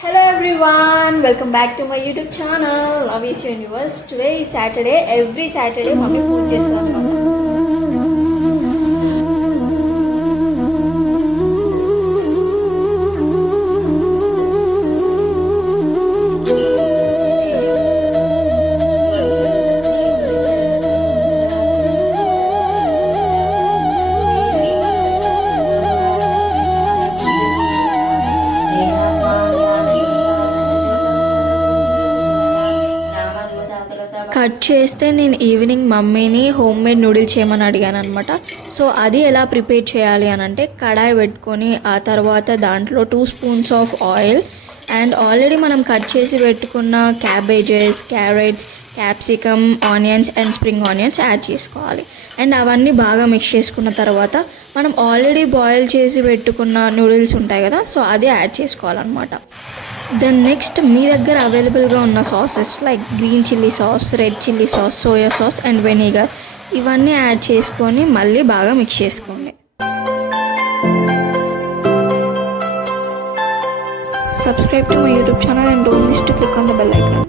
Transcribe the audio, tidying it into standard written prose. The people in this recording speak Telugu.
Hello everyone, welcome back to my YouTube channel. Love is Universe. Today is Saturday. Every Saturday, mummy పూజ చేస్తాను. కట్ చేస్తే నేను ఈవినింగ్ మమ్మీని హోమ్ మేడ్ నూడిల్స్ చేయమని అడిగాను అనమాట. సో అది ఎలా ప్రిపేర్ చేయాలి అని అంటే కడాయి పెట్టుకొని ఆ తర్వాత దాంట్లో 2 spoons of oil and already మనం కట్ చేసి పెట్టుకున్న cabbages, carrots, capsicum, onions and spring onions add చేసుకోవాలి. అండ్ అవన్నీ బాగా మిక్స్ చేసుకున్న తర్వాత మనం ఆల్రెడీ బాయిల్ చేసి పెట్టుకున్న నూడిల్స్ ఉంటాయి కదా, సో అది యాడ్ చేసుకోవాలన్నమాట. దెన్ నెక్స్ట్ మీ దగ్గర అవైలబుల్గా ఉన్న sauces like green chilli sauce, red chilli sauce, soya sauce and vinegar ఇవన్నీ యాడ్ చేసుకొని మళ్ళీ బాగా మిక్స్ చేసుకోండి. Subscribe to my YouTube channel and don't miss to click on the bell icon.